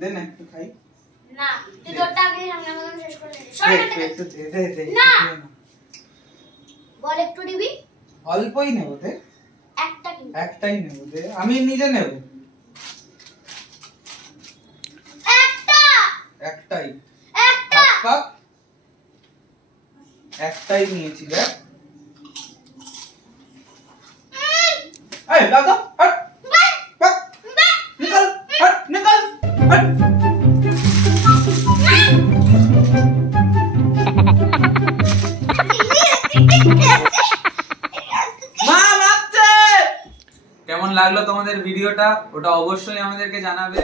দেন একটু খাই না তুই তোরটা আগে রান্না করলাম শেষ করে দে সরে একটু দে না বল একটু দিবি অল্পই নেব দে একটা কিন্তু একটাই নেব দে আমি নিজে নেব একটাই পাক একটাই নিয়েছি দেখ এই দাদা হট পাক নিকল হট নিকল হট কেমন লাগলো তোমাদের ভিডিওটা ওটা অবশ্যই আমাদেরকে জানাবে।